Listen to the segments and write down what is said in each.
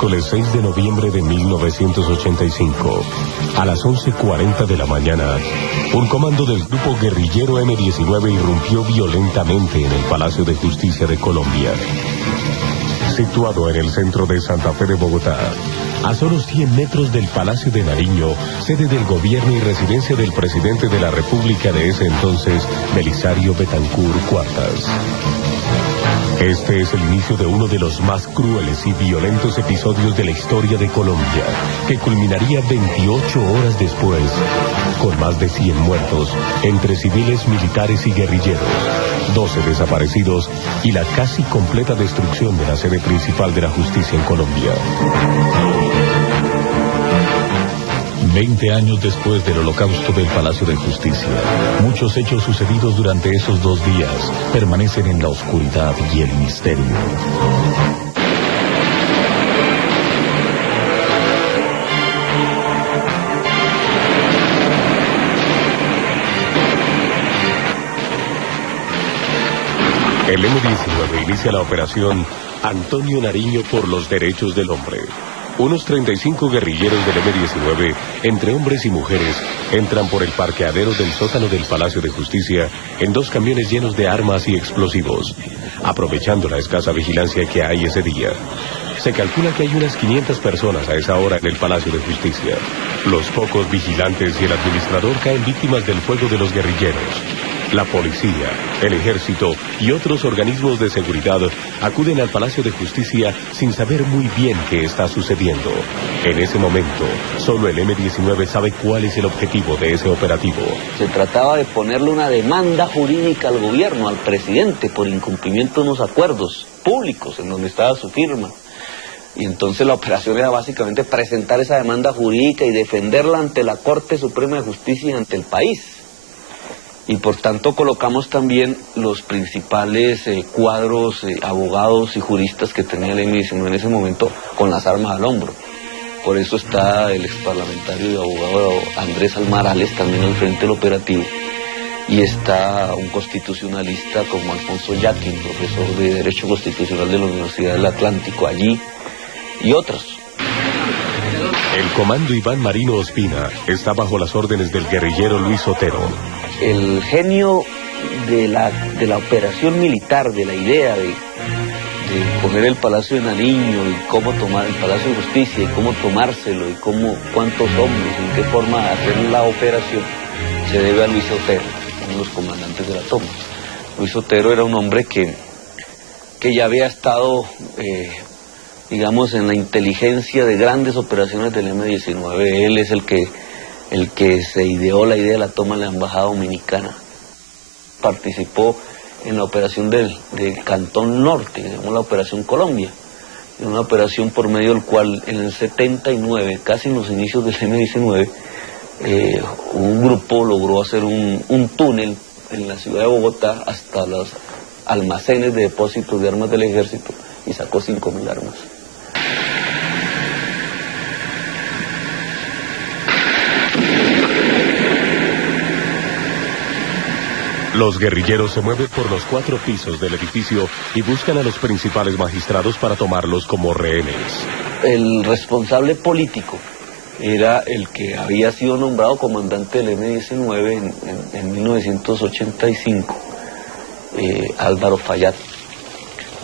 miércoles 6 de noviembre de 1985, a las 11:40 de la mañana, un comando del grupo guerrillero M-19 irrumpió violentamente en el Palacio de Justicia de Colombia, situado en el centro de Santa Fe de Bogotá, a solo 100 metros del Palacio de Nariño, sede del gobierno y residencia del presidente de la República de ese entonces, Belisario Betancur Cuartas. Este es el inicio de uno de los más crueles y violentos episodios de la historia de Colombia, que culminaría 28 horas después, con más de 100 muertos, entre civiles, militares y guerrilleros, 12 desaparecidos y la casi completa destrucción de la sede principal de la justicia en Colombia. 20 años después del holocausto del Palacio de Justicia, muchos hechos sucedidos durante esos 2 días permanecen en la oscuridad y el misterio. El M-19 inicia la operación Antonio Nariño por los derechos del hombre. Unos 35 guerrilleros del M-19, entre hombres y mujeres, entran por el parqueadero del sótano del Palacio de Justicia en 2 camiones llenos de armas y explosivos, aprovechando la escasa vigilancia que hay ese día. Se calcula que hay unas 500 personas a esa hora en el Palacio de Justicia. Los pocos vigilantes y el administrador caen víctimas del fuego de los guerrilleros. La policía, el ejército y otros organismos de seguridad acuden al Palacio de Justicia sin saber muy bien qué está sucediendo. En ese momento, solo el M-19 sabe cuál es el objetivo de ese operativo. Se trataba de ponerle una demanda jurídica al gobierno, al presidente, por incumplimiento de unos acuerdos públicos en donde estaba su firma. Y entonces la operación era básicamente presentar esa demanda jurídica y defenderla ante la Corte Suprema de Justicia y ante el país. Y por tanto colocamos también los principales cuadros, abogados y juristas que tenía el M-19 en ese momento con las armas al hombro. Por eso está el exparlamentario y abogado Andrés Almarales también al frente del operativo. Y está un constitucionalista como Alfonso Yaqui, profesor de Derecho Constitucional de la Universidad del Atlántico allí, y otros. El comando Iván Marino Ospina está bajo las órdenes del guerrillero Luis Otero. El genio de la operación militar, de la idea de coger el Palacio de Nariño y cómo tomar el Palacio de Justicia y cómo tomárselo y cuántos hombres, en qué forma hacer la operación, se debe a Luis Otero, uno de los comandantes de la toma. Luis Otero era un hombre que ya había estado, digamos, en la inteligencia de grandes operaciones del M-19. Él es el que se ideó la idea de la toma de la embajada dominicana. Participó en la operación del Cantón Norte, que se llamó la Operación Colombia, una operación por medio del cual en el 79, casi en los inicios del M-19, un grupo logró hacer un túnel en la ciudad de Bogotá hasta los almacenes de depósitos de armas del ejército y sacó 5.000 armas. Los guerrilleros se mueven por los 4 pisos del edificio y buscan a los principales magistrados para tomarlos como rehenes. El responsable político era el que había sido nombrado comandante del M-19 en 1985, Álvaro Fayad.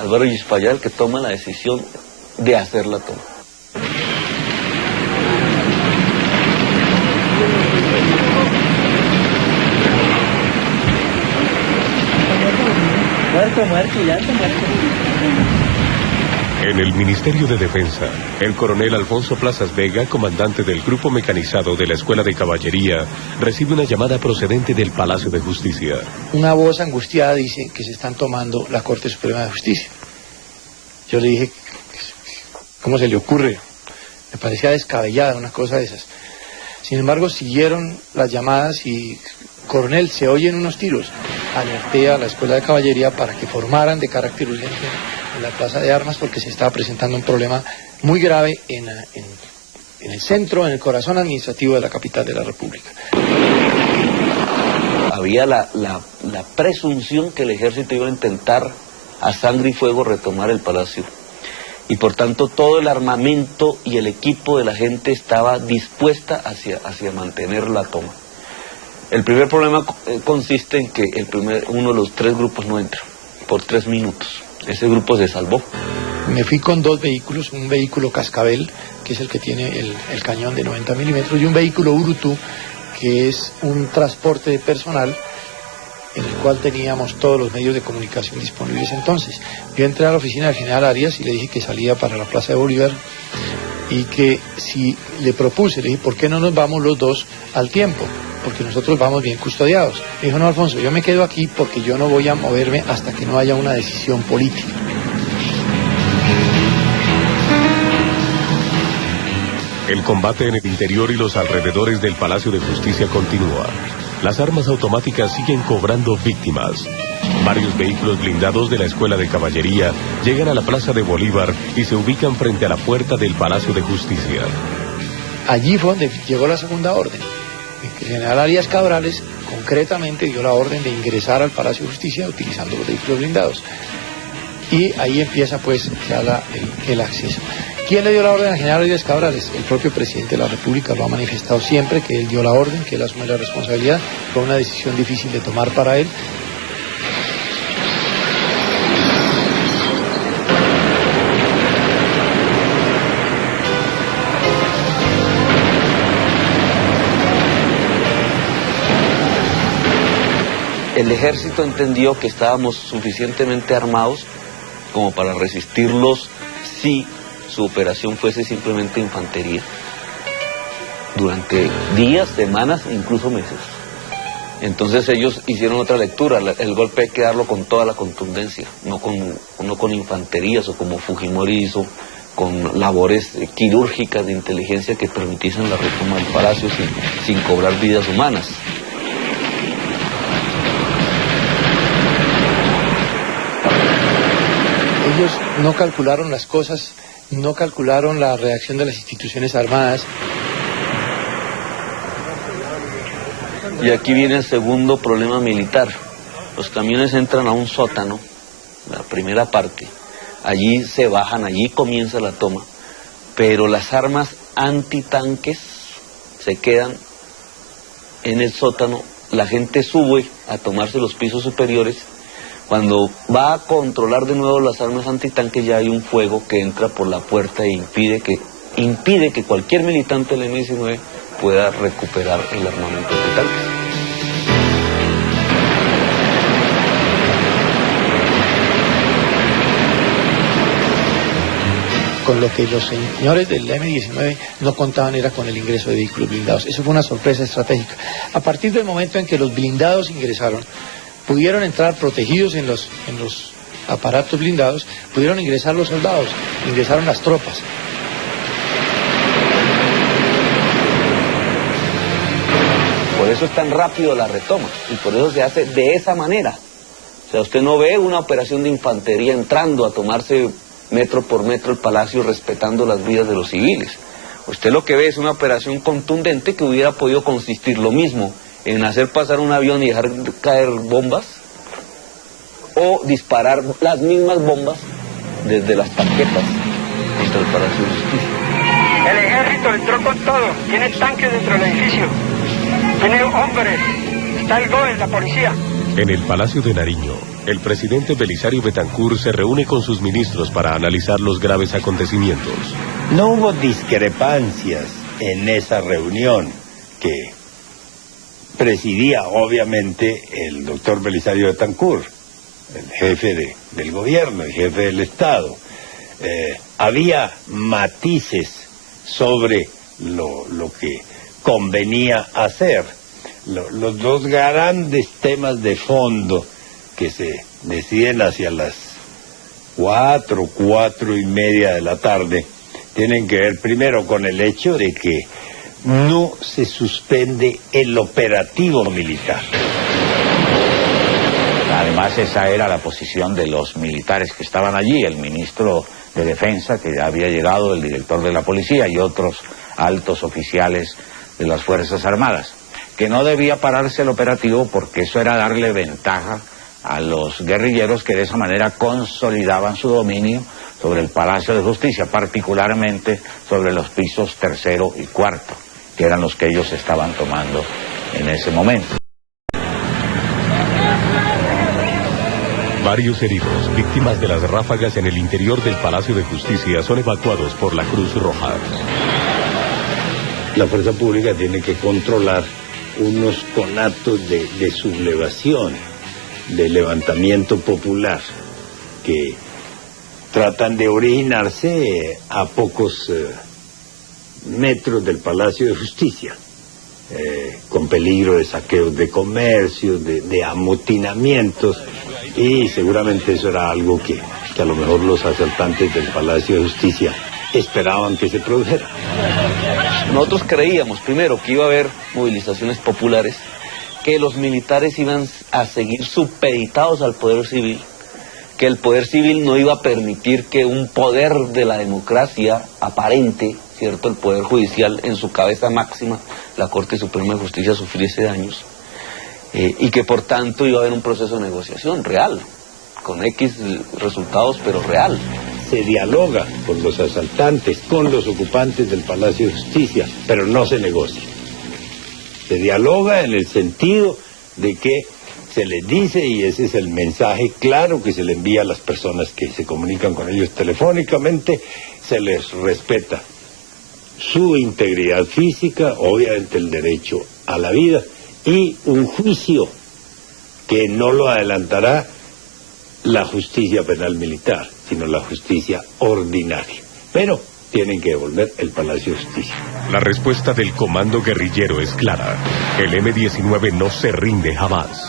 Álvaro Fayad, el que toma la decisión de hacer la toma. En el Ministerio de Defensa, el coronel Alfonso Plazas Vega, comandante del grupo mecanizado de la Escuela de Caballería, recibe una llamada procedente del Palacio de Justicia. Una voz angustiada dice que se están tomando la Corte Suprema de Justicia. Yo le dije, ¿cómo se le ocurre? Me parecía descabellada una cosa de esas. Sin embargo, siguieron las llamadas y, coronel, se oyen unos tiros. Alerté a la Escuela de Caballería para que formaran de carácter urgente en la Plaza de Armas porque se estaba presentando un problema muy grave en el centro, en el corazón administrativo de la capital de la República. Había la presunción que el ejército iba a intentar a sangre y fuego retomar el palacio. y por tanto todo el armamento y el equipo de la gente estaba dispuesta hacia mantener la toma. El primer problema consiste en que uno de los 3 grupos no entra por 3 minutos. Ese grupo se salvó. Me fui con 2 vehículos, un vehículo Cascabel, que es el que tiene el cañón de 90 milímetros, y un vehículo Urutú, que es un transporte de personal en el cual teníamos todos los medios de comunicación disponibles entonces. Yo entré a la oficina del general Arias y le dije que salía para la Plaza de Bolívar y que si le propuse, le dije, ¿por qué no nos vamos los 2 al tiempo? Porque nosotros vamos bien custodiados. Me dijo, no, Alfonso, yo me quedo aquí porque yo no voy a moverme hasta que no haya una decisión política. El combate en el interior y los alrededores del Palacio de Justicia continúa. Las armas automáticas siguen cobrando víctimas. Varios vehículos blindados de la Escuela de Caballería llegan a la Plaza de Bolívar y se ubican frente a la puerta del Palacio de Justicia. Allí fue donde llegó la segunda orden. El general Arias Cabrales concretamente dio la orden de ingresar al Palacio de Justicia utilizando los vehículos blindados. Y ahí empieza pues ya el acceso. ¿Quién le dio la orden al general Arias Cabrales? El propio presidente de la República lo ha manifestado siempre, que él dio la orden, que él asume la responsabilidad. Fue una decisión difícil de tomar para él. El ejército entendió que estábamos suficientemente armados como para resistirlos si su operación fuese simplemente infantería. Durante días, semanas, incluso meses. Entonces ellos hicieron otra lectura, el golpe hay que darlo con toda la contundencia, no con infanterías o como Fujimori hizo, con labores quirúrgicas de inteligencia que permitiesen la retoma del palacio sin cobrar vidas humanas. Ellos no calcularon las cosas, no calcularon la reacción de las instituciones armadas. Y aquí viene el segundo problema militar. Los camiones entran a un sótano, la primera parte, allí se bajan, allí comienza la toma, pero las armas antitanques se quedan en el sótano, la gente sube a tomarse los pisos superiores. Cuando va a controlar de nuevo las armas antitanques ya hay un fuego que entra por la puerta e impide que cualquier militante del M-19 pueda recuperar el armamento antitanques. Con lo que los señores del M-19 no contaban era con el ingreso de vehículos blindados. Eso fue una sorpresa estratégica. A partir del momento en que los blindados ingresaron, pudieron entrar protegidos en los aparatos blindados, pudieron ingresar los soldados, ingresaron las tropas. Por eso es tan rápido la retoma y por eso se hace de esa manera. O sea, usted no ve una operación de infantería entrando a tomarse metro por metro el palacio respetando las vidas de los civiles. Usted lo que ve es una operación contundente que hubiera podido consistir lo mismo en hacer pasar un avión y dejar caer bombas, o disparar las mismas bombas desde las tanquetas contra el Palacio de Justicia. El ejército entró con todo, tiene tanques dentro del edificio, tiene hombres, está el GOE, la policía. En el Palacio de Nariño, el presidente Belisario Betancur se reúne con sus ministros para analizar los graves acontecimientos. No hubo discrepancias en esa reunión que presidía obviamente el doctor Belisario Betancur, el jefe del gobierno, el jefe del Estado. Había matices sobre lo que convenía hacer. Los dos grandes temas de fondo que se deciden hacia las 4:30 de la tarde tienen que ver primero con el hecho de que no se suspende el operativo militar. Además, esa era la posición de los militares que estaban allí, el ministro de Defensa, que ya había llegado, el director de la policía y otros altos oficiales de las Fuerzas Armadas, que no debía pararse el operativo porque eso era darle ventaja a los guerrilleros que de esa manera consolidaban su dominio sobre el Palacio de Justicia, particularmente sobre los pisos 3º y 4º, que eran los que ellos estaban tomando en ese momento. Varios heridos, víctimas de las ráfagas en el interior del Palacio de Justicia, son evacuados por la Cruz Roja. La fuerza pública tiene que controlar unos conatos de sublevación, de levantamiento popular, que tratan de originarse a pocos metros del Palacio de Justicia, con peligro de saqueos de comercios, de amotinamientos, y seguramente eso era algo que a lo mejor los asaltantes del Palacio de Justicia esperaban que se produjera. Nosotros creíamos, primero, que iba a haber movilizaciones populares, que los militares iban a seguir supeditados al poder civil, que el poder civil no iba a permitir que un poder de la democracia aparente, ¿cierto?, el poder judicial en su cabeza máxima, la Corte Suprema de Justicia, sufriese daños, y que por tanto iba a haber un proceso de negociación real, con X resultados, pero real. Se dialoga con los asaltantes, con los ocupantes del Palacio de Justicia, pero no se negocia. Se dialoga en el sentido de que se les dice, y ese es el mensaje claro que se le envía a las personas que se comunican con ellos telefónicamente, se les respeta su integridad física, obviamente el derecho a la vida, y un juicio que no lo adelantará la justicia penal militar, sino la justicia ordinaria. Pero tienen que devolver el Palacio de Justicia. La respuesta del comando guerrillero es clara. El M-19 no se rinde jamás.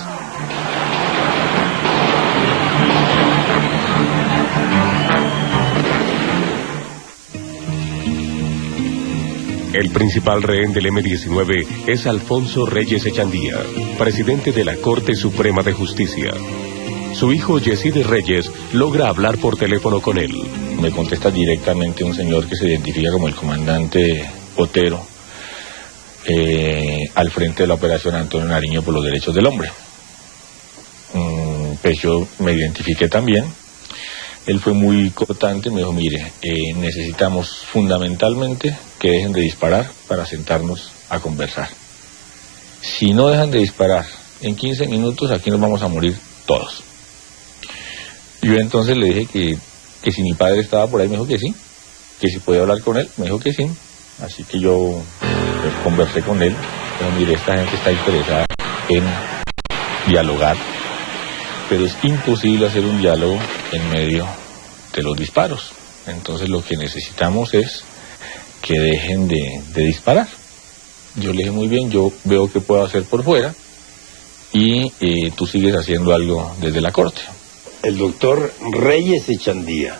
El principal rehén del M-19 es Alfonso Reyes Echandía, presidente de la Corte Suprema de Justicia. Su hijo Yesides Reyes logra hablar por teléfono con él. Me contesta directamente un señor que se identifica como el comandante Otero, al frente de la operación Antonio Nariño por los derechos del hombre. Pues yo me identifiqué también. Él fue muy cortante, me dijo, mire, necesitamos fundamentalmente que dejen de disparar para sentarnos a conversar. Si no dejan de disparar en 15 minutos, aquí nos vamos a morir todos. Yo entonces le dije que si mi padre estaba por ahí, me dijo que sí, que si podía hablar con él, me dijo que sí. Así que yo pues, conversé con él, pero mire, esta gente está interesada en dialogar, pero es imposible hacer un diálogo en medio de los disparos. Entonces lo que necesitamos es que dejen de disparar. Yo le dije, muy bien, yo veo qué puedo hacer por fuera y tú sigues haciendo algo desde la corte. El doctor Reyes Echandía,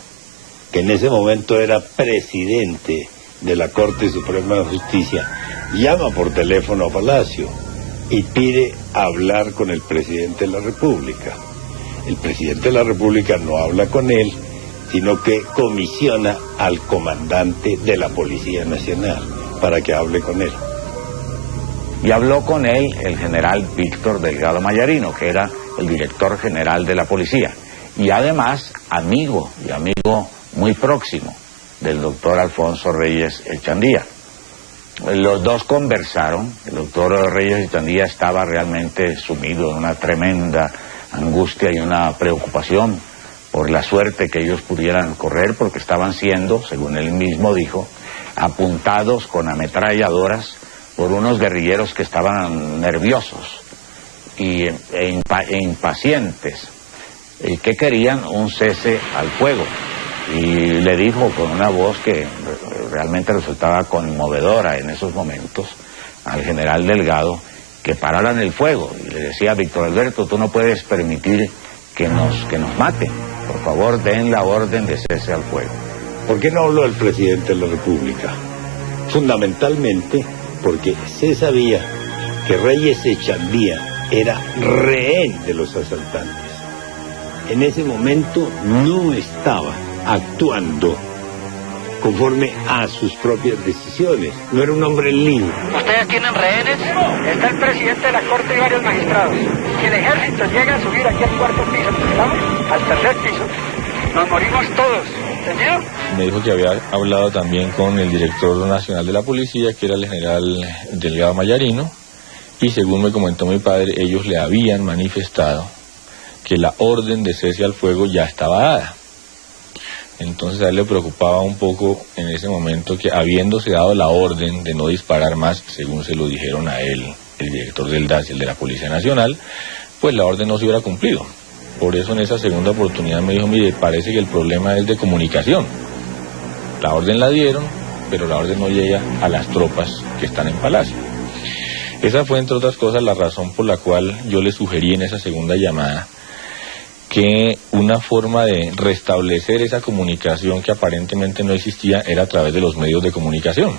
que en ese momento era presidente de la Corte Suprema de Justicia, llama por teléfono a Palacio y pide hablar con el presidente de la República. El presidente de la República no habla con él, sino que comisiona al comandante de la Policía Nacional para que hable con él. Y habló con él el general Víctor Delgado Mayarino, que era el director general de la policía, y además amigo muy próximo del doctor Alfonso Reyes Echandía. Los dos conversaron. El doctor Reyes Echandía estaba realmente sumido en una tremenda angustia y una preocupación por la suerte que ellos pudieran correr, porque estaban siendo, según él mismo dijo, apuntados con ametralladoras por unos guerrilleros que estaban nerviosos e impacientes, que querían un cese al fuego. Y le dijo con una voz que realmente resultaba conmovedora en esos momentos al general Delgado que pararan el fuego. Y le decía, Víctor Alberto, tú no puedes permitir que nos maten. Por favor, den la orden de cese al fuego. ¿Por qué no habló el presidente de la República? Fundamentalmente porque se sabía que Reyes Echandía era rehén de los asaltantes. En ese momento no estaba actuando conforme a sus propias decisiones. No era un hombre libre. ¿Ustedes tienen rehenes? Está el presidente de la Corte y varios magistrados. Si el ejército llega a subir aquí al 4º piso, ¿estamos? Al 3er piso, nos morimos todos. ¿Entendido? Me dijo que había hablado también con el director nacional de la policía, que era el general Delgado Mayarino, y según me comentó mi padre, ellos le habían manifestado que la orden de cese al fuego ya estaba dada. Entonces a él le preocupaba un poco en ese momento que, habiéndose dado la orden de no disparar más, según se lo dijeron a él, el director del DAS y el de la Policía Nacional, pues la orden no se hubiera cumplido. Por eso en esa segunda oportunidad me dijo, mire, parece que el problema es de comunicación. La orden la dieron, pero la orden no llega a las tropas que están en Palacio. Esa fue, entre otras cosas, la razón por la cual yo le sugerí en esa segunda llamada que una forma de restablecer esa comunicación que aparentemente no existía era a través de los medios de comunicación.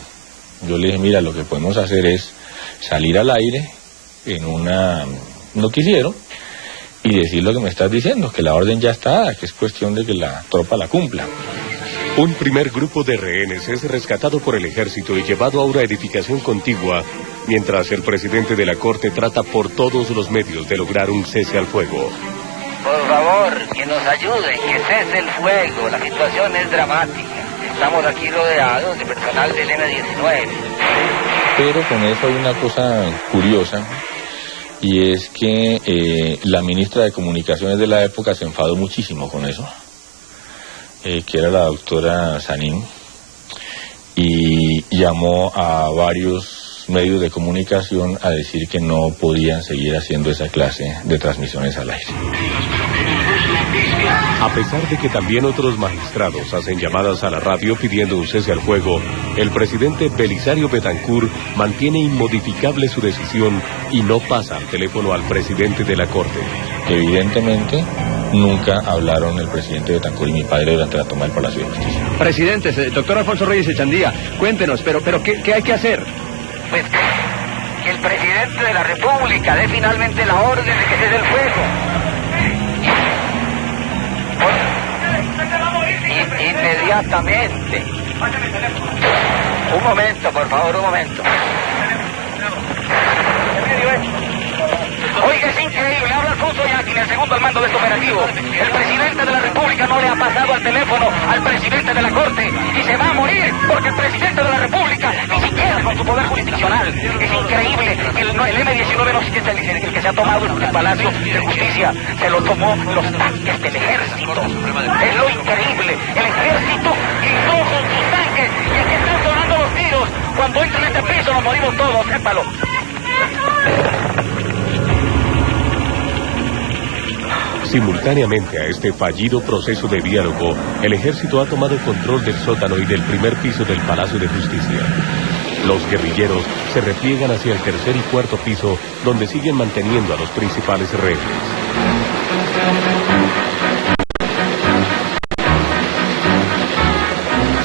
Yo le dije, mira, lo que podemos hacer es salir al aire en un noticiero y decir lo que me estás diciendo, que la orden ya está dada, que es cuestión de que la tropa la cumpla. Un primer grupo de rehenes es rescatado por el ejército y llevado a una edificación contigua, mientras el presidente de la Corte trata por todos los medios de lograr un cese al fuego. Por favor, que nos ayuden, que cese el fuego, la situación es dramática. Estamos aquí rodeados de personal del M-19. Pero con eso hay una cosa curiosa, y es que la ministra de Comunicaciones de la época se enfadó muchísimo con eso, que era la doctora Sanín, y llamó a varios medios de comunicación a decir que no podían seguir haciendo esa clase de transmisiones al aire. A pesar de que también otros magistrados hacen llamadas a la radio pidiendo un cese al fuego, el presidente Belisario Betancur mantiene inmodificable su decisión y no pasa al teléfono al presidente de la Corte. Evidentemente, nunca hablaron el presidente Betancur y mi padre durante la toma del Palacio de Justicia. Presidente, doctor Alfonso Reyes Echandía, cuéntenos, pero ¿qué hay que hacer? Pues que el presidente de la República dé finalmente la orden de que cese el fuego. Inmediatamente. Un momento, por favor, un momento. Oiga, es increíble, habla Alfonso Yaqui, el segundo al mando de este operativo. El presidente de la República no le ha pasado al teléfono al presidente de la Corte y se va a morir porque el presidente de la República ni siquiera con su poder jurisdiccional. Es increíble, el M-19 no es el que se ha tomado el Palacio de Justicia, se lo tomó los tanques del ejército. Es lo increíble, el ejército entró con sus tanques y aquí están sonando los tiros. Cuando entren en este piso nos morimos todos, sépalo. Simultáneamente a este fallido proceso de diálogo, el ejército ha tomado control del sótano y del primer piso del Palacio de Justicia. Los guerrilleros se repliegan hacia el tercer y cuarto piso, donde siguen manteniendo a los principales rehenes.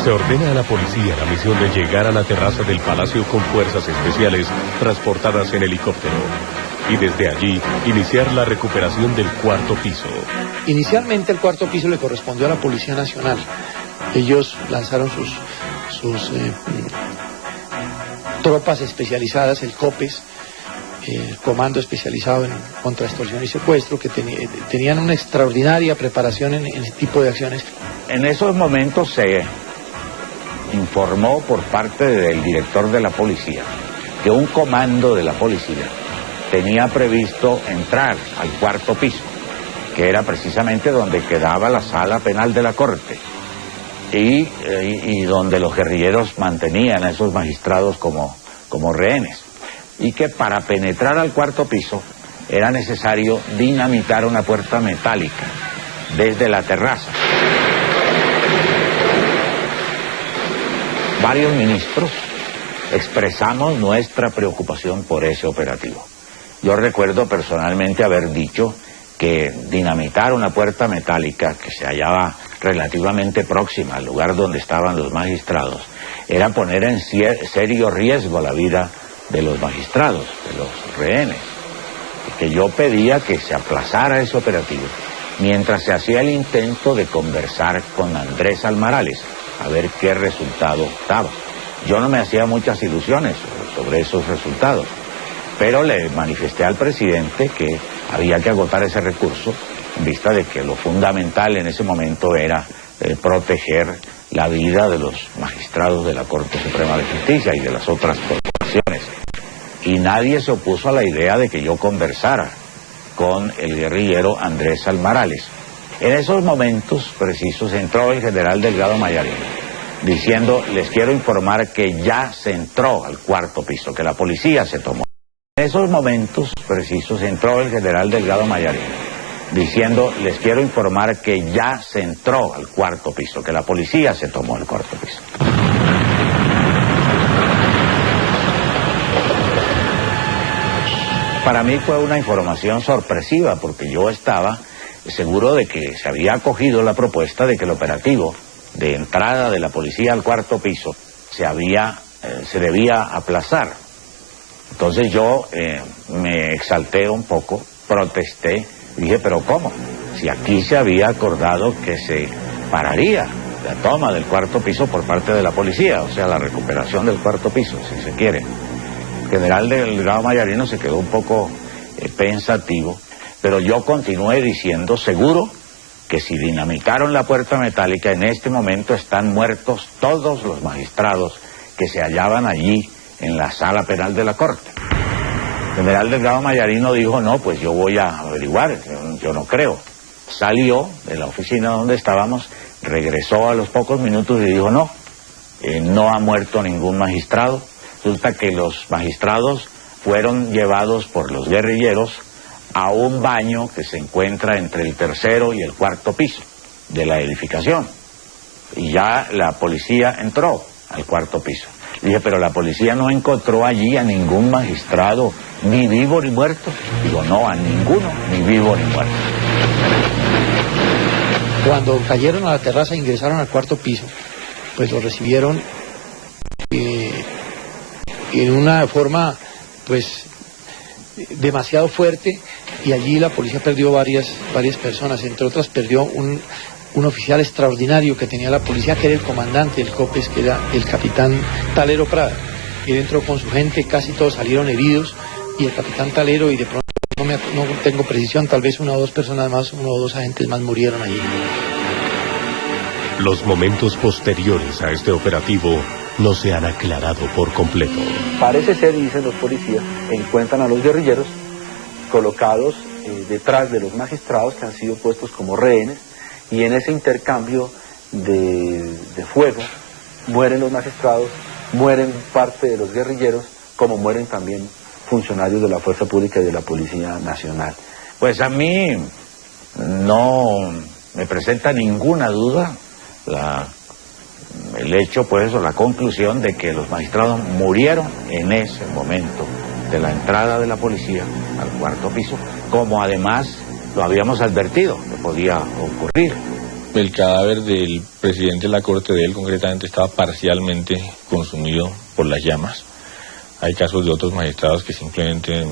Se ordena a la policía la misión de llegar a la terraza del palacio con fuerzas especiales transportadas en helicóptero y desde allí iniciar la recuperación del cuarto piso. Inicialmente el cuarto piso le correspondió a la Policía Nacional. Ellos lanzaron sus tropas especializadas, el COPES, el Comando Especializado en Contraextorsión y Secuestro, que tenían una extraordinaria preparación en ese tipo de acciones. En esos momentos se informó por parte del director de la policía que un comando de la policía tenía previsto entrar al cuarto piso, que era precisamente donde quedaba la sala penal de la Corte y donde los guerrilleros mantenían a esos magistrados como rehenes, y que para penetrar al cuarto piso era necesario dinamitar una puerta metálica desde la terraza. Varios ministros expresamos nuestra preocupación por ese operativo. Yo recuerdo personalmente haber dicho que dinamitar una puerta metálica que se hallaba relativamente próxima al lugar donde estaban los magistrados era poner en serio riesgo la vida de los magistrados, de los rehenes. Y que yo pedía que se aplazara ese operativo mientras se hacía el intento de conversar con Andrés Almarales a ver qué resultado daba. Yo no me hacía muchas ilusiones sobre esos resultados, pero le manifesté al presidente que había que agotar ese recurso en vista de que lo fundamental en ese momento era proteger la vida de los magistrados de la Corte Suprema de Justicia y de las otras corporaciones. Y nadie se opuso a la idea de que yo conversara con el guerrillero Andrés Almarales. En esos momentos precisos entró el general Delgado Mayarino, diciendo: les quiero informar que ya se entró al cuarto piso, que la policía se tomó. En esos momentos precisos entró el general Delgado Mayarino, diciendo: les quiero informar que ya se entró al cuarto piso, que la policía se tomó el cuarto piso. Para mí fue una información sorpresiva, porque yo estaba seguro de que se había acogido la propuesta de que el operativo de entrada de la policía al cuarto piso se debía aplazar. Entonces yo me exalté un poco, protesté, dije: pero ¿cómo? Si aquí se había acordado que se pararía la toma del cuarto piso por parte de la policía, o sea, la recuperación del cuarto piso, si se quiere. El general Delgado Mayarino se quedó un poco pensativo, pero yo continué diciendo: seguro que si dinamitaron la puerta metálica, en este momento están muertos todos los magistrados que se hallaban allí en la sala penal de la Corte. El general Delgado Mayarino dijo: no, pues yo voy a averiguar, yo no creo. Salió de la oficina donde estábamos, regresó a los pocos minutos y dijo: no, no ha muerto ningún magistrado. Resulta que los magistrados fueron llevados por los guerrilleros a un baño que se encuentra entre el tercero y el cuarto piso de la edificación. Y ya la policía entró al cuarto piso. Dije: pero la policía no encontró allí a ningún magistrado, ni vivo ni muerto. Digo: no, a ninguno, ni vivo ni muerto. Cuando cayeron a la terraza e ingresaron al cuarto piso, pues lo recibieron en una forma pues demasiado fuerte, y allí la policía perdió varias personas. Entre otras perdió un oficial extraordinario que tenía la policía, que era el comandante del COPES, que era el capitán Talero Prada. Él entró con su gente, casi todos salieron heridos, y el capitán Talero, y de pronto no tengo precisión, tal vez una o dos personas más, uno o dos agentes más murieron allí. Los momentos posteriores a este operativo no se han aclarado por completo. Parece ser, dicen los policías, encuentran a los guerrilleros colocados detrás de los magistrados que han sido puestos como rehenes, y en ese intercambio de fuego mueren los magistrados, mueren parte de los guerrilleros, como mueren también funcionarios de la Fuerza Pública y de la Policía Nacional. Pues a mí no me presenta ninguna duda el hecho, pues, o la conclusión de que los magistrados murieron en ese momento de la entrada de la policía al cuarto piso, como además lo habíamos advertido que podía ocurrir. El cadáver del presidente de la Corte, de él concretamente, estaba parcialmente consumido por las llamas. Hay casos de otros magistrados que simplemente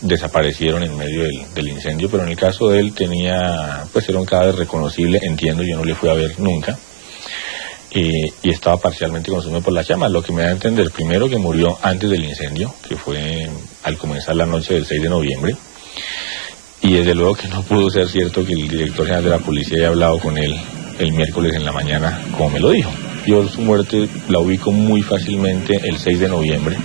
desaparecieron en medio del incendio, pero en el caso de él era un cadáver reconocible, entiendo, yo no le fui a ver nunca. Y estaba parcialmente consumido por las llamas, lo que me da a entender, primero, que murió antes del incendio, que fue al comenzar la noche del 6 de noviembre, y desde luego que no pudo ser cierto que el director general de la policía haya hablado con él el miércoles en la mañana, como me lo dijo. Yo su muerte la ubico muy fácilmente el 6 de noviembre.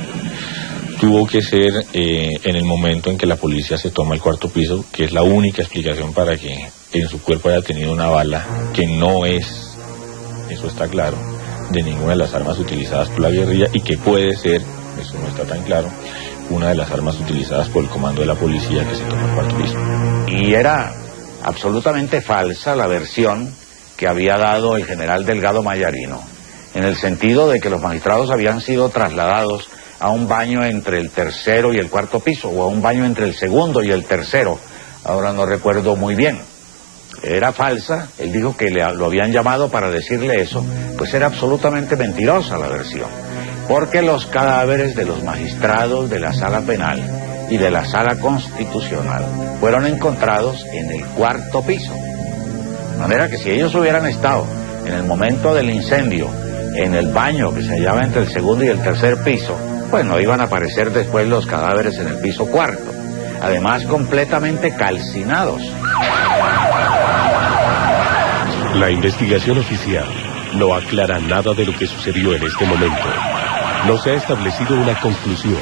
Tuvo que ser en el momento en que la policía se toma el cuarto piso, que es la única explicación para que en su cuerpo haya tenido una bala que no es, eso está claro, de ninguna de las armas utilizadas por la guerrilla, y que puede ser, eso no está tan claro, una de las armas utilizadas por el comando de la policía que se tomó el cuarto piso. Y era absolutamente falsa la versión que había dado el general Delgado Mayarino, en el sentido de que los magistrados habían sido trasladados a un baño entre el tercero y el cuarto piso, o a un baño entre el segundo y el tercero, ahora no recuerdo muy bien. Era falsa, él dijo que lo habían llamado para decirle eso, pues era absolutamente mentirosa la versión, porque los cadáveres de los magistrados de la sala penal y de la sala constitucional fueron encontrados en el cuarto piso. De manera que si ellos hubieran estado en el momento del incendio en el baño que se hallaba entre el segundo y el tercer piso, pues no iban a aparecer después los cadáveres en el piso cuarto, además completamente calcinados. La investigación oficial no aclara nada de lo que sucedió en este momento. No se ha establecido una conclusión,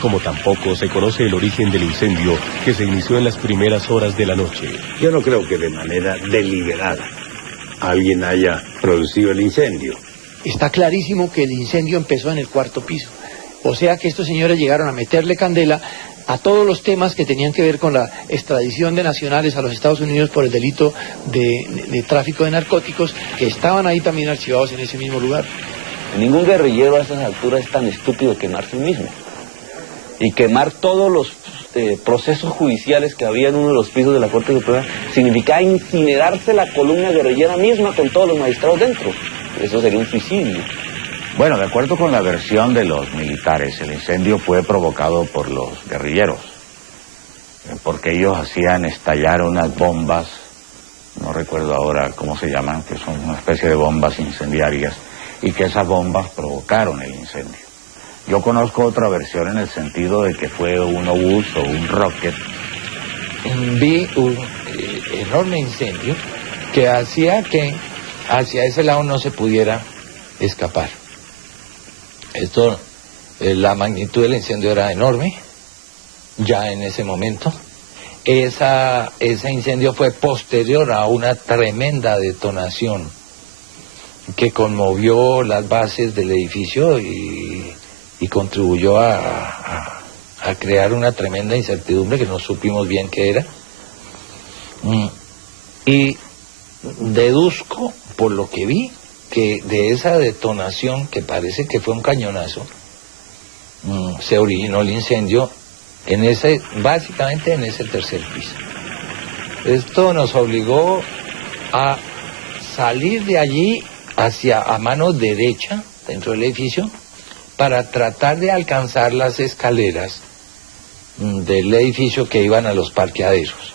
como tampoco se conoce el origen del incendio que se inició en las primeras horas de la noche. Yo no creo que de manera deliberada alguien haya producido el incendio. Está clarísimo que el incendio empezó en el cuarto piso. O sea que estos señores llegaron a meterle candela a todos los temas que tenían que ver con la extradición de nacionales a los Estados Unidos por el delito de tráfico de narcóticos, que estaban ahí también archivados en ese mismo lugar. Ningún guerrillero a esas alturas es tan estúpido de quemarse el mismo. Y quemar todos los procesos judiciales que había en uno de los pisos de la Corte Suprema significaba incinerarse la columna guerrillera misma con todos los magistrados dentro. Eso sería un suicidio. Bueno, de acuerdo con la versión de los militares, el incendio fue provocado por los guerrilleros, porque ellos hacían estallar unas bombas, no recuerdo ahora cómo se llaman, que son una especie de bombas incendiarias, y que esas bombas provocaron el incendio. Yo conozco otra versión en el sentido de que fue un obús o un rocket. Vi un enorme incendio que hacía que hacia ese lado no se pudiera escapar. La magnitud del incendio era enorme, ya en ese momento. Ese incendio fue posterior a una tremenda detonación que conmovió las bases del edificio y contribuyó a crear una tremenda incertidumbre que no supimos bien qué era. Y deduzco, por lo que vi, que de esa detonación, que parece que fue un cañonazo, se originó el incendio básicamente en ese tercer piso. Esto nos obligó a salir de allí a mano derecha, dentro del edificio, para tratar de alcanzar las escaleras del edificio que iban a los parqueaderos.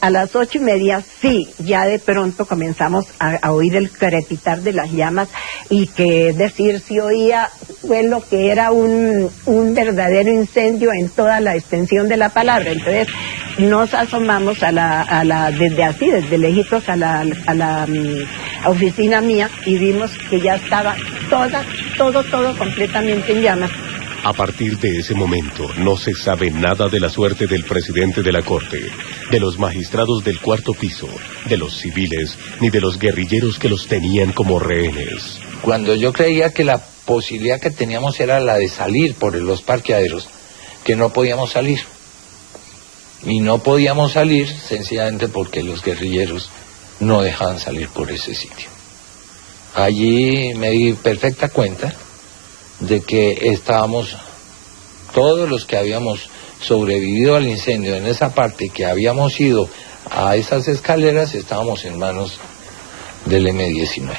A las 8:30, sí, ya de pronto comenzamos a oír el crepitar de las llamas y que, es decir, sí oía, fue lo que era un verdadero incendio en toda la extensión de la palabra. Entonces nos asomamos desde lejitos a la oficina mía y vimos que ya estaba todo completamente en llamas. A partir de ese momento, no se sabe nada de la suerte del presidente de la Corte, de los magistrados del cuarto piso, de los civiles, ni de los guerrilleros que los tenían como rehenes. Cuando yo creía que la posibilidad que teníamos era la de salir por los parqueaderos, que no podíamos salir. Y no podíamos salir sencillamente porque los guerrilleros no dejaban salir por ese sitio. Allí me di perfecta cuenta de que estábamos, todos los que habíamos sobrevivido al incendio en esa parte, que habíamos ido a esas escaleras, estábamos en manos del M-19.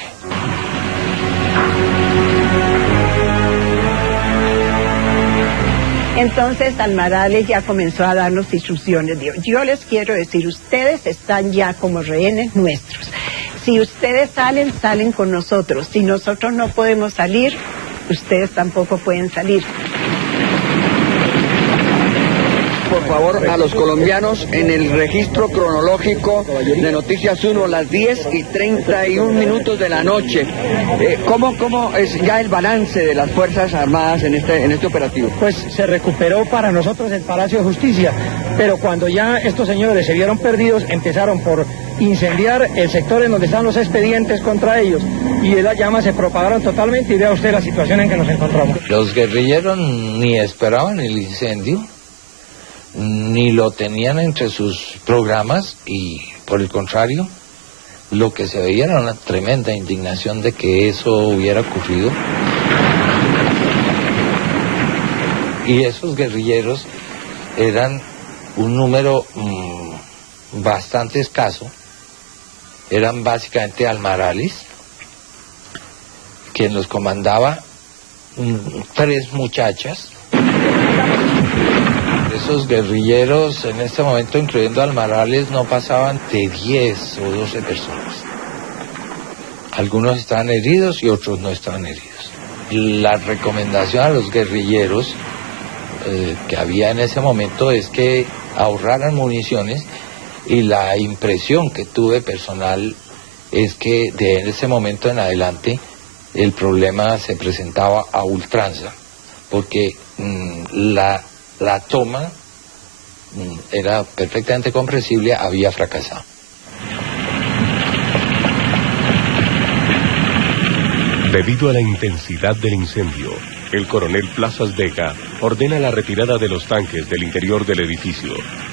Entonces Almarales ya comenzó a darnos instrucciones. Yo les quiero decir, ustedes están ya como rehenes nuestros. Si ustedes salen con nosotros. Si nosotros no podemos salir, ustedes tampoco pueden salir. Por favor, a los colombianos en el registro cronológico de Noticias 1, las 10:31 de la noche. ¿Cómo es ya el balance de las Fuerzas Armadas en este operativo? Pues se recuperó para nosotros el Palacio de Justicia, pero cuando ya estos señores se vieron perdidos, empezaron por incendiar el sector en donde están los expedientes contra ellos, y las llamas se propagaron totalmente, y vea usted la situación en que nos encontramos. Los guerrilleros ni esperaban el incendio, ni lo tenían entre sus programas, y por el contrario, lo que se veía era una tremenda indignación de que eso hubiera ocurrido. Y esos guerrilleros eran un número bastante escaso, eran básicamente Almarales, quien los comandaba, 3 muchachas. Esos guerrilleros en este momento, incluyendo Almarales, no pasaban de 10 o 12 personas. Algunos estaban heridos y otros no estaban heridos. La recomendación a los guerrilleros que había en ese momento es que ahorraran municiones, y la impresión que tuve personal es que de ese momento en adelante el problema se presentaba a ultranza, porque la toma era perfectamente comprensible, había fracasado. Debido a la intensidad del incendio, el coronel Plazas Vega ordena la retirada de los tanques del interior del edificio.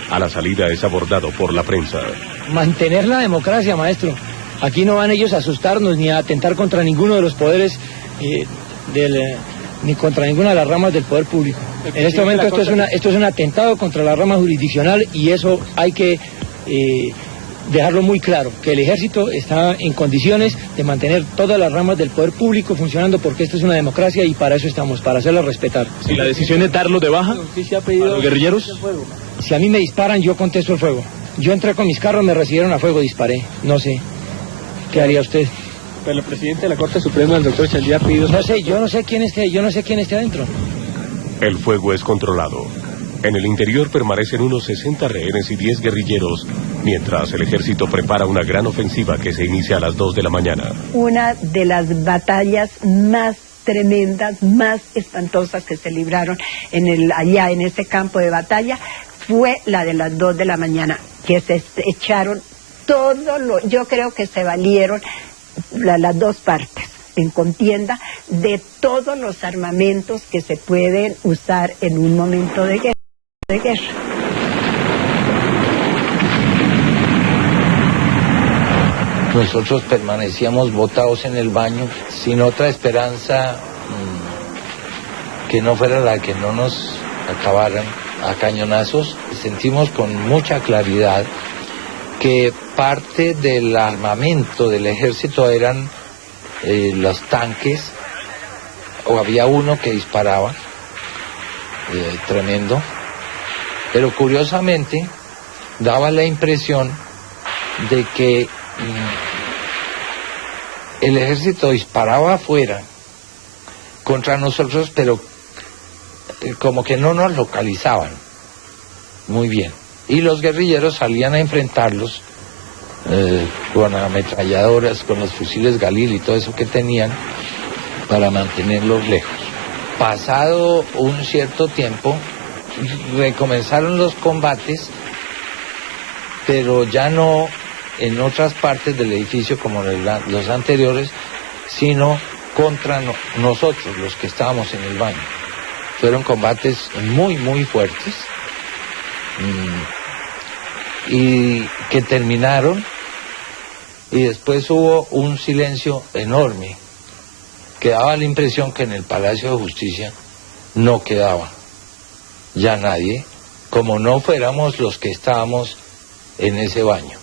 A la salida es abordado por la prensa. Mantener la democracia, maestro. Aquí no van ellos a asustarnos ni a atentar contra ninguno de los poderes ni contra ninguna de las ramas del poder público. En este momento esto es un atentado contra la rama jurisdiccional y eso hay que dejarlo muy claro, que el ejército está en condiciones de mantener todas las ramas del poder público funcionando porque esto es una democracia y para eso estamos, para hacerla respetar. Si la decisión es darlo de baja a los guerrilleros. Si a mí me disparan, yo contesto el fuego. Yo entré con mis carros, me recibieron a fuego, disparé. No sé. ¿Qué haría usted? Pero el presidente de la Corte Suprema, el doctor Echandía, ha pedido... No sé, yo no sé quién esté adentro. El fuego es controlado. En el interior permanecen unos 60 rehenes y 10 guerrilleros, mientras el ejército prepara una gran ofensiva que se inicia a las 2 de la mañana. Una de las batallas más tremendas, más espantosas que se libraron allá en ese campo de batalla fue la de las 2 de la mañana, que se echaron yo creo que se valieron las dos partes en contienda de todos los armamentos que se pueden usar en un momento de guerra. Nosotros permanecíamos botados en el baño sin otra esperanza que no fuera la que no nos acabaran a cañonazos. Sentimos con mucha claridad que parte del armamento del ejército eran los tanques, o había uno que disparaba, tremendo, pero curiosamente daba la impresión de que el ejército disparaba afuera contra nosotros, pero como que no nos localizaban muy bien. Y los guerrilleros salían a enfrentarlos con ametralladoras, con los fusiles Galil y todo eso que tenían para mantenerlos lejos. Pasado un cierto tiempo, recomenzaron los combates, pero ya no en otras partes del edificio como los anteriores, sino contra nosotros, los que estábamos en el baño. Fueron combates muy, muy fuertes y que terminaron, y después hubo un silencio enorme que daba la impresión que en el Palacio de Justicia no quedaba ya nadie, como no fuéramos los que estábamos en ese baño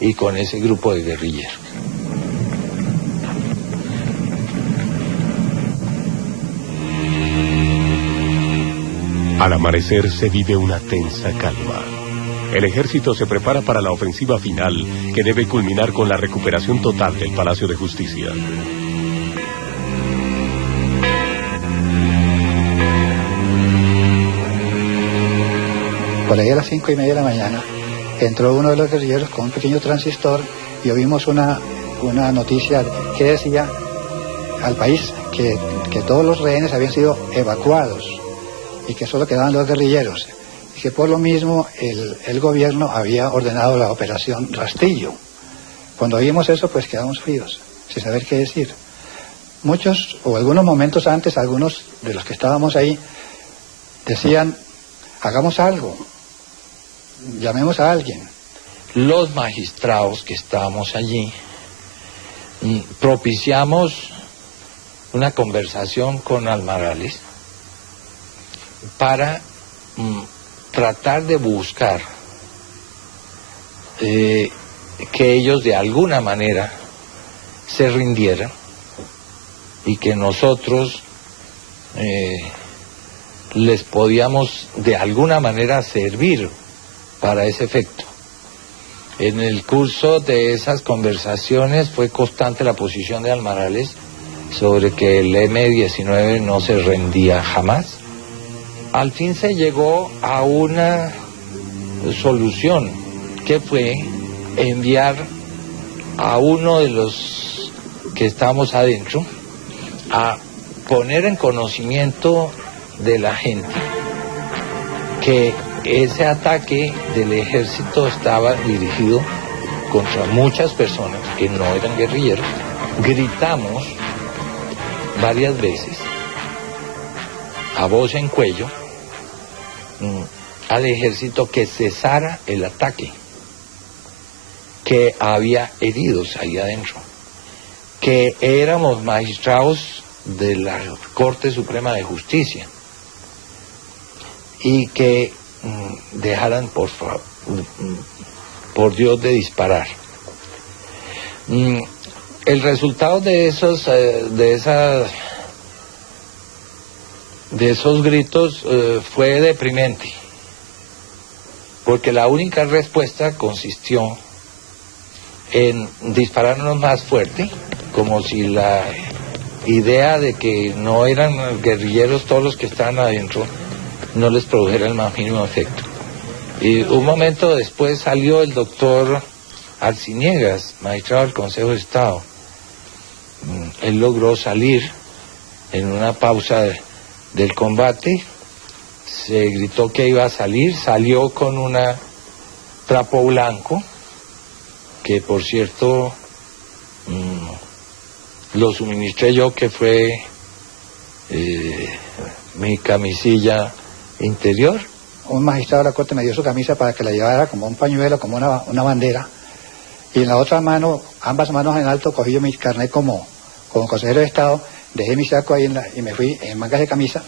y con ese grupo de guerrilleros. Al amanecer se vive una tensa calma. El ejército se prepara para la ofensiva final que debe culminar con la recuperación total del Palacio de Justicia. Por ahí a las 5:30 de la mañana entró uno de los guerrilleros con un pequeño transistor y oímos una noticia que decía al país que todos los rehenes habían sido evacuados y que solo quedaban los guerrilleros, y que por lo mismo el gobierno había ordenado la operación Rastillo. Cuando oímos eso, pues quedamos fríos, sin saber qué decir. Muchos, o algunos momentos antes, algunos de los que estábamos ahí decían, hagamos algo, llamemos a alguien. Los magistrados que estábamos allí propiciamos una conversación con Almarales para tratar de buscar que ellos de alguna manera se rindieran y que nosotros les podíamos de alguna manera servir para ese efecto. En el curso de esas conversaciones fue constante la posición de Almarales sobre que el M-19 no se rendía jamás. Al fin se llegó a una solución que fue enviar a uno de los que estábamos adentro a poner en conocimiento de la gente que ese ataque del ejército estaba dirigido contra muchas personas que no eran guerrilleros. Gritamos varias veces a voz en cuello al ejército que cesara el ataque, que había heridos ahí adentro, que éramos magistrados de la Corte Suprema de Justicia y que dejaran por Dios de disparar. El resultado de esos gritos fue deprimente, porque la única respuesta consistió en dispararnos más fuerte, como si la idea de que no eran guerrilleros todos los que estaban adentro no les produjera el más mínimo efecto. Y un momento después salió el doctor Arciniegas, magistrado del Consejo de Estado. Él logró salir en una pausa del combate, se gritó que iba a salir, salió con un trapo blanco, que por cierto lo suministré yo, que fue mi camisilla interior. Un magistrado de la Corte me dio su camisa para que la llevara como un pañuelo, como una bandera, y en la otra mano, ambas manos en alto, cogí yo mi carnet como consejero de Estado, dejé mi saco ahí y me fui en mangas de camisa,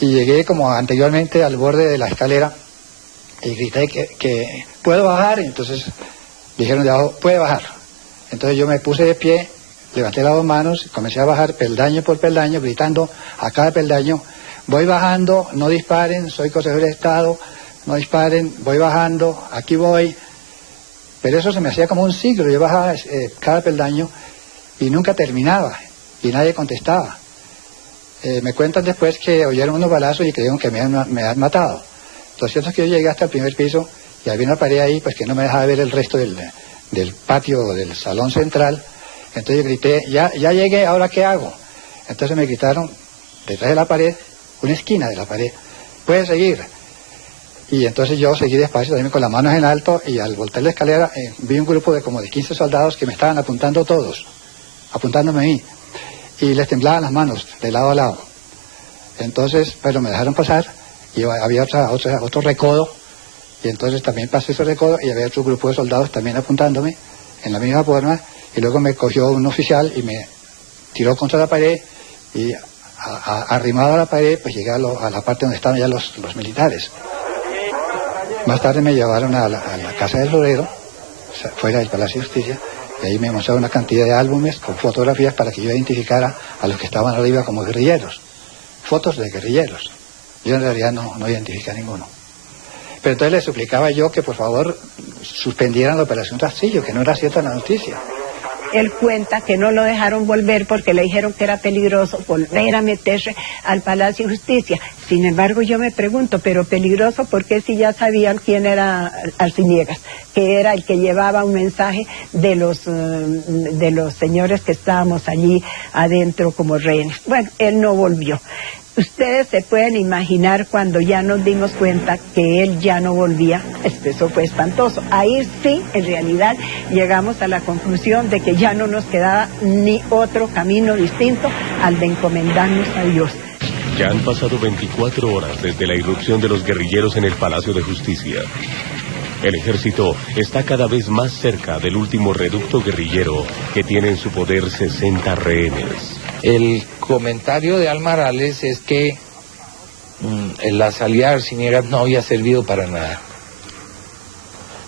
y llegué como anteriormente al borde de la escalera y grité que ¿puedo bajar? Y entonces dijeron de abajo, puede bajar. Entonces yo me puse de pie, levanté las dos manos y comencé a bajar peldaño por peldaño, gritando a cada peldaño: voy bajando, no disparen, soy consejero de Estado, no disparen, voy bajando, aquí voy. Pero eso se me hacía como un siglo, yo bajaba cada peldaño y nunca terminaba, y nadie contestaba. Me cuentan después que oyeron unos balazos y creyeron que me han matado. Lo cierto es que yo llegué hasta el primer piso y había una pared ahí pues que no me dejaba ver el resto del patio, del salón central. Entonces yo grité, ya llegué, ¿ahora qué hago? Entonces me gritaron detrás de la pared, una esquina de la pared, puedes seguir. Y entonces yo seguí despacio también con las manos en alto, y al voltear la escalera vi un grupo de como de 15 soldados que me estaban apuntando todos, apuntándome a mí, y les temblaban las manos de lado a lado. Entonces, pero me dejaron pasar, y había otro recodo, y entonces también pasé ese recodo y había otro grupo de soldados también apuntándome en la misma forma, y luego me cogió un oficial y me tiró contra la pared, y arrimado a la pared pues llegué a la parte donde estaban ya los militares. Más tarde me llevaron a la Casa del Florero, fuera del Palacio de Justicia, y ahí me mostraron una cantidad de álbumes con fotografías para que yo identificara a los que estaban arriba como guerrilleros, fotos de guerrilleros. Yo en realidad no identifiqué a ninguno. Pero entonces les suplicaba yo que por favor suspendieran la Operación Rastrillo, que no era cierta la noticia. Él cuenta que no lo dejaron volver porque le dijeron que era peligroso volver a meterse al Palacio de Justicia. Sin embargo, yo me pregunto, ¿pero peligroso por qué si ya sabían quién era Arciniegas? Que era el que llevaba un mensaje de los señores que estábamos allí adentro como rehenes. Bueno, él no volvió. Ustedes se pueden imaginar cuando ya nos dimos cuenta que él ya no volvía. Eso fue espantoso. Ahí sí, en realidad, llegamos a la conclusión de que ya no nos quedaba ni otro camino distinto al de encomendarnos a Dios. Ya han pasado 24 horas desde la irrupción de los guerrilleros en el Palacio de Justicia. El ejército está cada vez más cerca del último reducto guerrillero que tiene en su poder 60 rehenes. El comentario de Almarales es que la salida de Arciniegas no había servido para nada,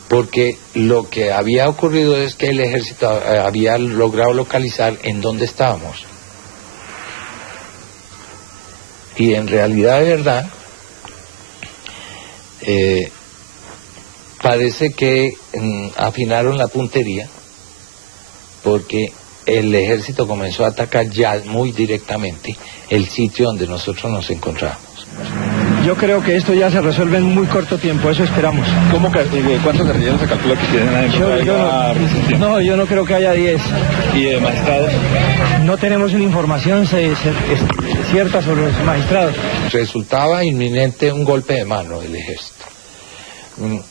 porque lo que había ocurrido es que el ejército había logrado localizar en dónde estábamos. Y en realidad, de verdad, parece que afinaron la puntería, porque el ejército comenzó a atacar ya muy directamente el sitio donde nosotros nos encontrábamos. Yo creo que esto ya se resuelve en muy corto tiempo, eso esperamos. ¿Cuántos guerrilleros se calcula que tienen adentro? Yo no creo que haya 10. ¿Y de magistrados? No tenemos una información cierta sobre los magistrados. Resultaba inminente un golpe de mano del ejército.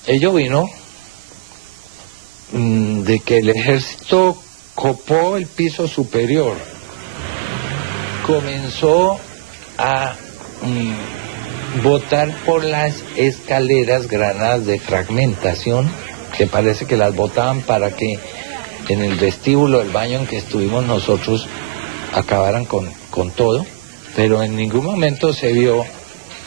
Ello vino de que el ejército copó el piso superior, comenzó a botar por las escaleras granadas de fragmentación, que parece que las botaban para que en el vestíbulo del baño en que estuvimos nosotros acabaran con todo, pero en ningún momento se vio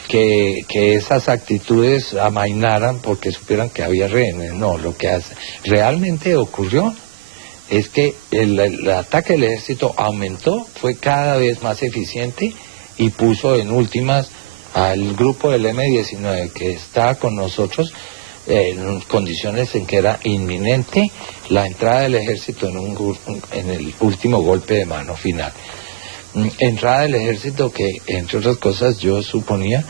que esas actitudes amainaran porque supieran que había rehenes. No, lo que realmente ocurrió es que el ataque del ejército aumentó, fue cada vez más eficiente y puso en últimas al grupo del M-19 que estaba con nosotros en condiciones en que era inminente la entrada del ejército en el último golpe de mano final. Entrada del ejército que, entre otras cosas, yo suponía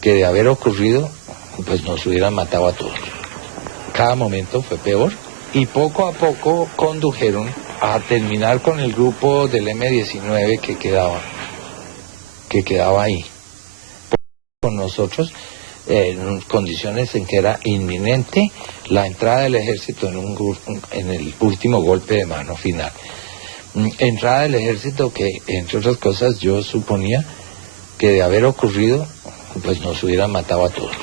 que de haber ocurrido, pues nos hubieran matado a todos. Cada momento fue peor y poco a poco condujeron a terminar con el grupo del M-19 que quedaba ahí. Con nosotros en condiciones en que era inminente la entrada del ejército en el último golpe de mano final. Entrada del ejército que, entre otras cosas, yo suponía que de haber ocurrido, pues nos hubieran matado a todos.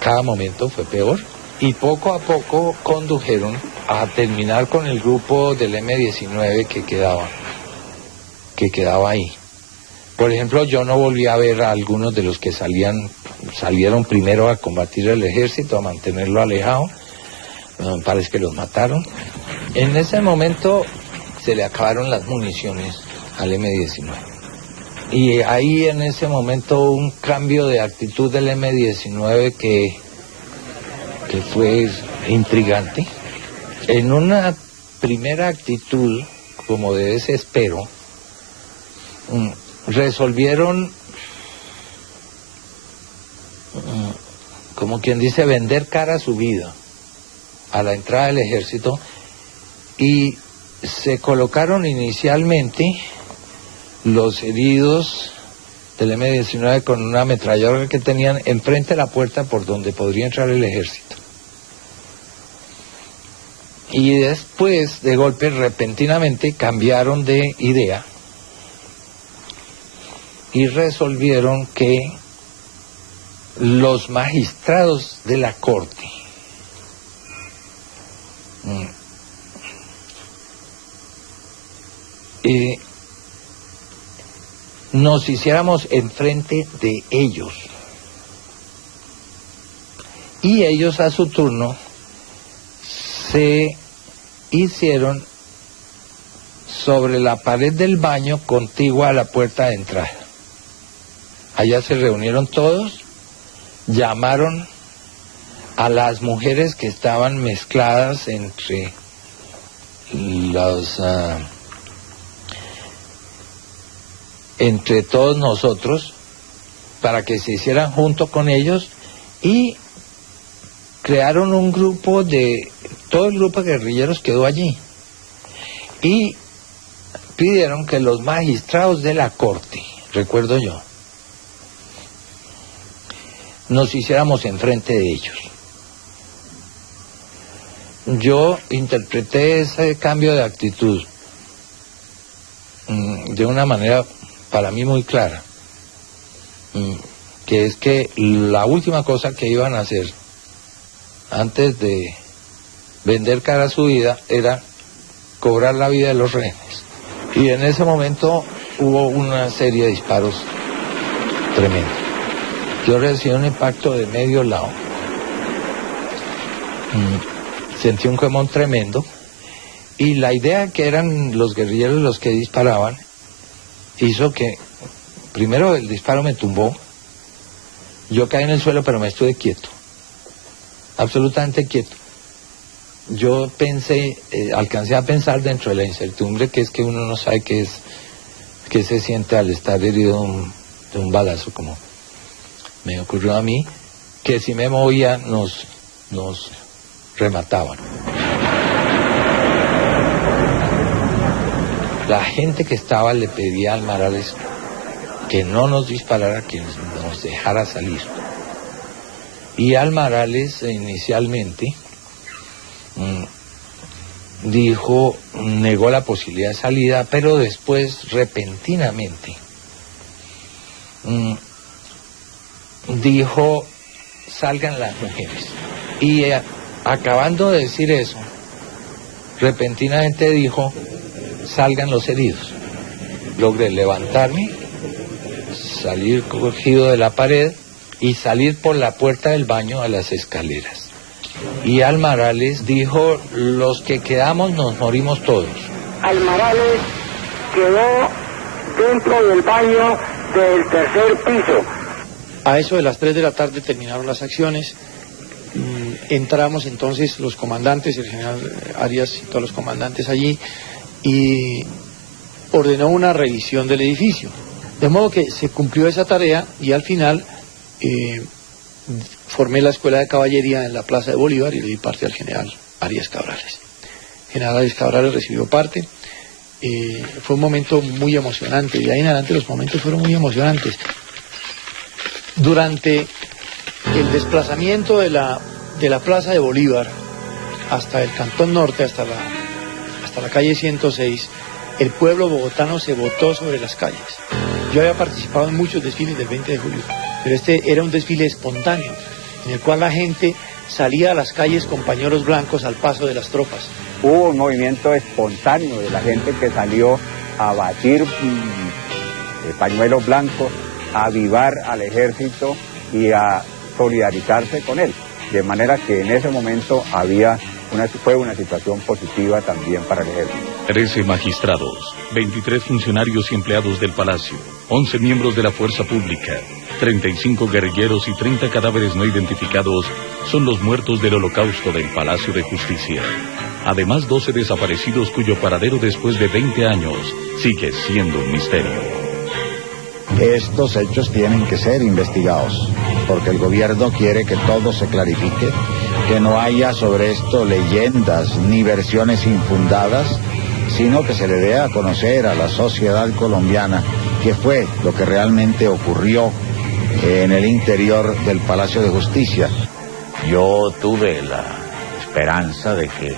Cada momento fue peor y poco a poco condujeron a terminar con el grupo del M-19 que quedaba ahí. Por ejemplo, yo no volví a ver a algunos de los que salieron primero a combatir el ejército, a mantenerlo alejado. Me parece que los mataron. En ese momento se le acabaron las municiones al M-19. Y ahí en ese momento un cambio de actitud del M-19 que fue intrigante. En una primera actitud como de desespero, resolvieron, como quien dice, vender cara a su vida a la entrada del ejército y se colocaron inicialmente los heridos del M-19 con una ametralladora que tenían enfrente de la puerta por donde podría entrar el ejército. Y después, de golpe, repentinamente cambiaron de idea y resolvieron que los magistrados de la corte nos hiciéramos enfrente de ellos y ellos a su turno se hicieron sobre la pared del baño contigua a la puerta de entrada. Allá se reunieron todos, llamaron a las mujeres que estaban mezcladas entre entre todos nosotros para que se hicieran junto con ellos y crearon un grupo todo el grupo de guerrilleros quedó allí y pidieron que los magistrados de la corte, recuerdo yo, nos hiciéramos enfrente de ellos. Yo interpreté ese cambio de actitud de una manera para mí muy clara, que es que la última cosa que iban a hacer antes de vender cara a su vida era cobrar la vida de los rehenes. Y en ese momento hubo una serie de disparos tremendos. Yo recibí un impacto de medio lado. Sentí un quemón tremendo. Y la idea que eran los guerrilleros los que disparaban hizo que, primero el disparo me tumbó. Yo caí en el suelo, pero me estuve quieto. Absolutamente quieto. Yo pensé, alcancé a pensar dentro de la incertidumbre que es que uno no sabe qué se siente al estar herido de un balazo como... me ocurrió a mí, que si me movía nos remataban. La gente que estaba le pedía al Almarales que no nos disparara, que nos dejara salir. Y Almarales inicialmente negó la posibilidad de salida, pero después repentinamente dijo: salgan las mujeres. Y acabando de decir eso, repentinamente dijo: salgan los heridos. Logré levantarme, salir cogido de la pared y salir por la puerta del baño a las escaleras. Y Almarales dijo: los que quedamos nos morimos todos. Almarales quedó dentro del baño del tercer piso. A eso de las 3 de la tarde terminaron las acciones. Entramos entonces los comandantes, el general Arias y todos los comandantes allí, y ordenó una revisión del edificio. De modo que se cumplió esa tarea y al final formé la escuela de caballería en la Plaza de Bolívar y le di parte al general Arias Cabrales. El general Arias Cabrales recibió parte. Fue un momento muy emocionante. De ahí en adelante los momentos fueron muy emocionantes. Durante el desplazamiento de la Plaza de Bolívar hasta el Cantón Norte, hasta la calle 106, el pueblo bogotano se botó sobre las calles. Yo había participado en muchos desfiles del 20 de julio, pero este era un desfile espontáneo, en el cual la gente salía a las calles con pañuelos blancos al paso de las tropas. Hubo un movimiento espontáneo de la gente que salió a batir pañuelos blancos, a avivar al ejército y a solidarizarse con él. De manera que en ese momento fue una situación positiva también para el ejército. 13 magistrados, 23 funcionarios y empleados del Palacio, 11 miembros de la Fuerza Pública, 35 guerrilleros y 30 cadáveres no identificados son los muertos del Holocausto del Palacio de Justicia. Además, 12 desaparecidos cuyo paradero después de 20 años sigue siendo un misterio. Estos hechos tienen que ser investigados, porque el gobierno quiere que todo se clarifique, que no haya sobre esto leyendas ni versiones infundadas, sino que se le dé a conocer a la sociedad colombiana qué fue lo que realmente ocurrió en el interior del Palacio de Justicia. Yo tuve la esperanza de que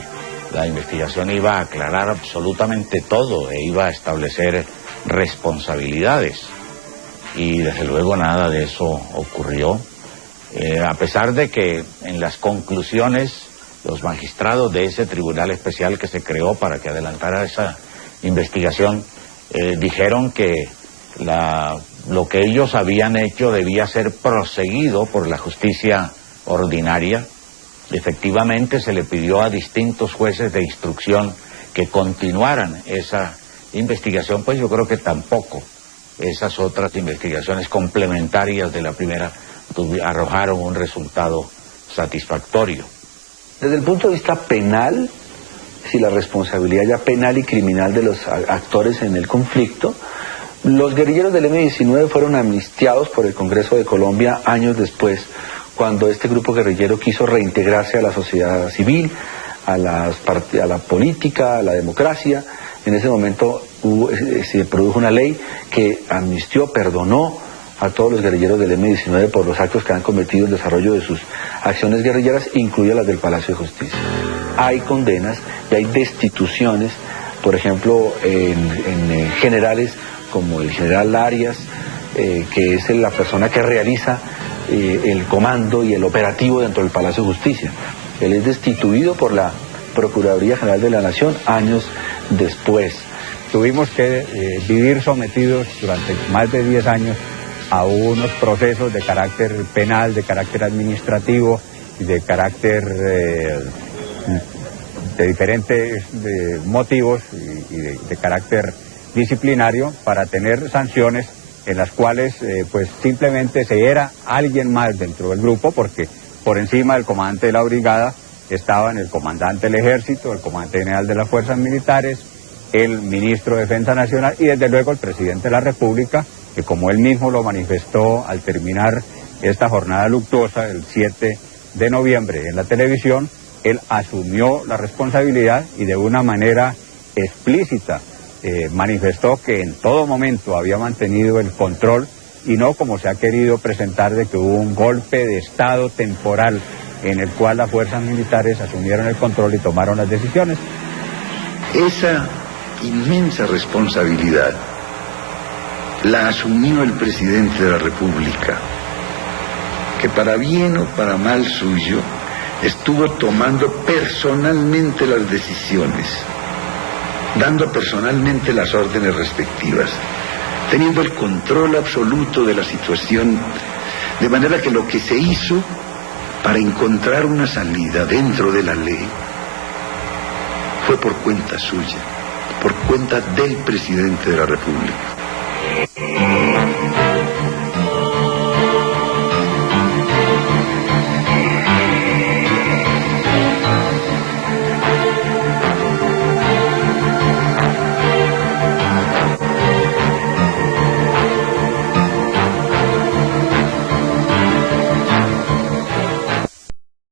la investigación iba a aclarar absolutamente todo e iba a establecer responsabilidades. Y desde luego nada de eso ocurrió, a pesar de que en las conclusiones los magistrados de ese tribunal especial que se creó para que adelantara esa investigación dijeron que lo que ellos habían hecho debía ser proseguido por la justicia ordinaria. Efectivamente se le pidió a distintos jueces de instrucción que continuaran esa investigación, pues yo creo que tampoco esas otras investigaciones complementarias de la primera arrojaron un resultado satisfactorio. Desde el punto de vista penal, si la responsabilidad ya penal y criminal de los actores en el conflicto, los guerrilleros del M-19 fueron amnistiados por el Congreso de Colombia años después, cuando este grupo guerrillero quiso reintegrarse a la sociedad civil, a la política, a la democracia. En ese momento se produjo una ley que amnistió, perdonó a todos los guerrilleros del M-19 por los actos que han cometido en el desarrollo de sus acciones guerrilleras, incluidas las del Palacio de Justicia. Hay condenas y hay destituciones, por ejemplo, en generales como el general Arias, que es la persona que realiza el comando y el operativo dentro del Palacio de Justicia. Él es destituido por la Procuraduría General de la Nación años después. Tuvimos que vivir sometidos durante más de 10 años a unos procesos de carácter penal, de carácter administrativo y de carácter de diferentes motivos y de carácter disciplinario para tener sanciones en las cuales pues simplemente se era alguien más dentro del grupo, porque por encima del comandante de la brigada estaban el comandante del ejército, el comandante general de las fuerzas militares, el ministro de Defensa Nacional y desde luego el presidente de la República, que como él mismo lo manifestó al terminar esta jornada luctuosa, el 7 de noviembre en la televisión, él asumió la responsabilidad y de una manera explícita manifestó que en todo momento había mantenido el control y no como se ha querido presentar de que hubo un golpe de Estado temporal en el cual las fuerzas militares asumieron el control y tomaron las decisiones. Esa inmensa responsabilidad la asumió el presidente de la República, que para bien o para mal suyo estuvo tomando personalmente las decisiones, dando personalmente las órdenes respectivas, teniendo el control absoluto de la situación, de manera que lo que se hizo para encontrar una salida dentro de la ley fue por cuenta suya, por cuenta del presidente de la República.